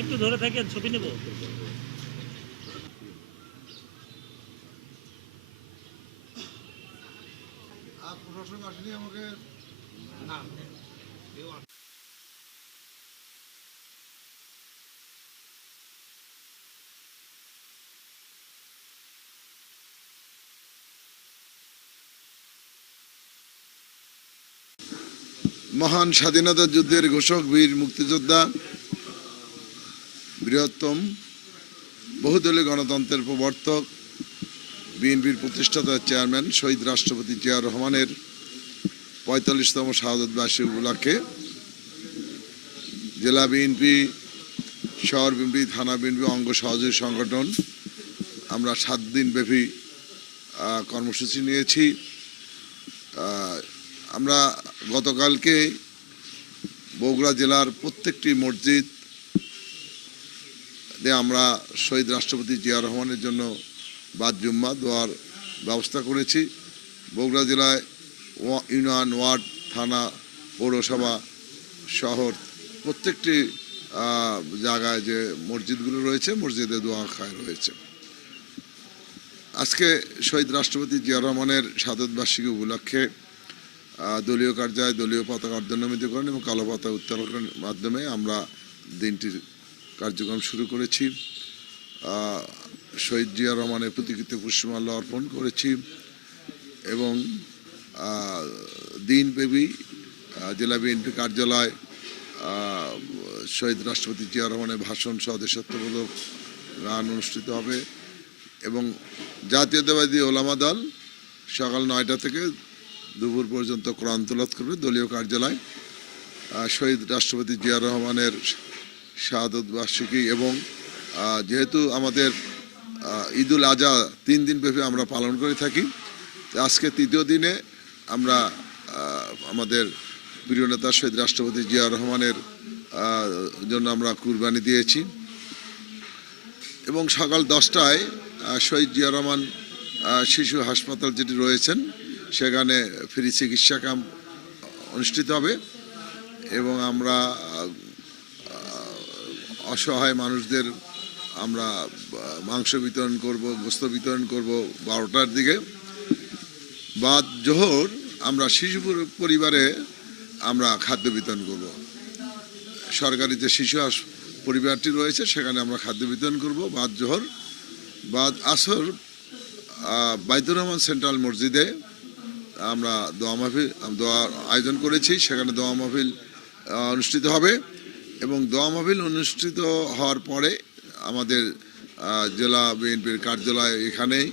একটু ধরে থাকেন, ছবি নেব। প্রশাসন আসলে আমাকে মহান স্বাধীনতা যুদ্ধের ঘোষক বীর মুক্তিযোদ্ধা, বৃহত্তম বহুদলীয় গণতন্ত্রের প্রবর্তক, বিএনপির প্রতিষ্ঠাতা চেয়ারম্যান শহীদ রাষ্ট্রপতি জিয়াউর রহমানের ৪৫তম শাহাদত বার্ষিকী উপলক্ষে জেলা বিএনপি, শহর বিএনপি, থানা বিএনপি অঙ্গ সহযোগী সংগঠন আমরা ৭ দিনব্যাপী কর্মসূচি নিয়েছি। আমরা গতকালকে বগুড়া জেলার প্রত্যেকটি মসজিদ আমরা শহীদ রাষ্ট্রপতি জিয়াউর রহমানের জন্য বাদ জুম্মা দোয়ার ব্যবস্থা করেছি। বগুড়া জেলায় ইউনিয়ন, ওয়ার্ড, থানা, পৌরসভা, শহর প্রত্যেকটি জায়গায় যে মসজিদগুলো রয়েছে মসজিদে দোয়া খায় রয়েছে। আজকে শহীদ রাষ্ট্রপতি জিয়াউর রহমানের শাহাদত বার্ষিকী উপলক্ষে দলীয় কার্যালয়ে দলীয় পতাকা অর্ধনমিতকরণ এবং কালো পতাকা উত্তোলনের মাধ্যমে আমরা দিনটির কার্যক্রম শুরু করেছি। শহীদ জিয়াউর রহমানের প্রতিকৃতিতে পুষ্পমাল্য অর্পণ করেছি এবং দিনব্যাপী জেলা বিএনপি কার্যালয় শহীদ রাষ্ট্রপতি জিয়াউর রহমানের ভাষণ সহ দেশাত্মবোধক গান অনুষ্ঠিত হবে এবং জাতীয়তাবাদী ওলামা দল সকাল ৯টা থেকে দুপুর পর্যন্ত কোরআন তিলাওয়াত করবে দলীয় কার্যালয়। শহীদ রাষ্ট্রপতি জিয়াউর রহমানের শাহাদত বার্ষিকী এবং যেহেতু আমাদের ঈদুল আজহা ৩ দিনব্যাপী আমরা পালন করে থাকি, আজকে ৩য় দিনে আমরা আমাদের প্রিয় নেতা শহীদ রাষ্ট্রপতি জিয়াউর রহমানের জন্য আমরা কুরবানি দিয়েছি এবং সকাল 10টায় শহীদ জিয়াউর রহমান শিশু হাসপাতাল যেটি রয়েছেন সেখানে ফ্রি চিকিৎসা ক্যাম্প অনুষ্ঠিত হবে এবং আমরা অসহায় মানুষদের আমরা মাংস বিতরণ করব, গোস্ত বিতরণ করব 12টার দিকে। বাদ জোহর আমরা শিশু পরিবারে আমরা খাদ্য বিতরণ করব। সরকারি যে শিশু পরিবারটি রয়েছে সেখানে আমরা খাদ্য বিতরণ করব বাদ জোহর। বাদ আসর বাইতুর রহমান সেন্ট্রাল মসজিদে আমরা দোয়া মাহফিল আয়োজন করেছি, সেখানে দোয়া মাহফিল অনুষ্ঠিত হবে এবং দোয়া মাহফিল অনুষ্ঠিত হওয়ার পরে আমাদের জেলা বিএনপির কার্যালয় এখানেই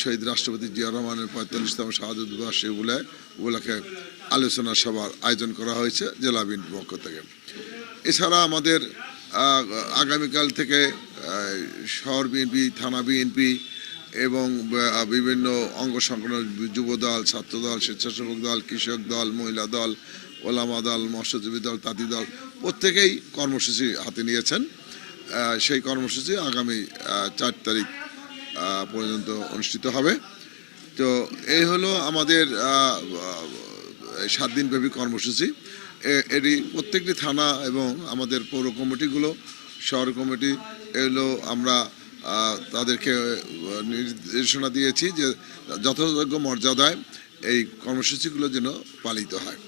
শহীদ রাষ্ট্রপতি জিয়াউর রহমানের ৪৫তম শাহাদত বার্ষিকী উপলক্ষে আলোচনা সভার আয়োজন করা হয়েছে জেলা বিএনপির পক্ষ থেকে। এছাড়া আমাদের আগামীকাল থেকে শহর বিএনপি, থানা বিএনপি এবং বিভিন্ন অঙ্গ সংগঠন, যুবদল, ছাত্রদল, স্বেচ্ছাসেবক দল, কৃষক দল, মহিলা দল, ওলামা দল, মৎস্যজীবী দল, তাঁতি দল প্রত্যেকেই কর্মসূচি হাতে নিয়েছেন। সেই কর্মসূচি আগামী ৪ তারিখ পর্যন্ত অনুষ্ঠিত হবে। তো এই হলো আমাদের 7 দিনব্যাপী কর্মসূচি। এটি প্রত্যেকটি থানা এবং আমাদের পৌর কমিটিগুলো, শহর কমিটি এগুলো আমরা তাদেরকে নির্দেশনা দিয়েছি যে যথাযোগ্য মর্যাদায় এই কর্মসূচিগুলো যেন পালিত হয়।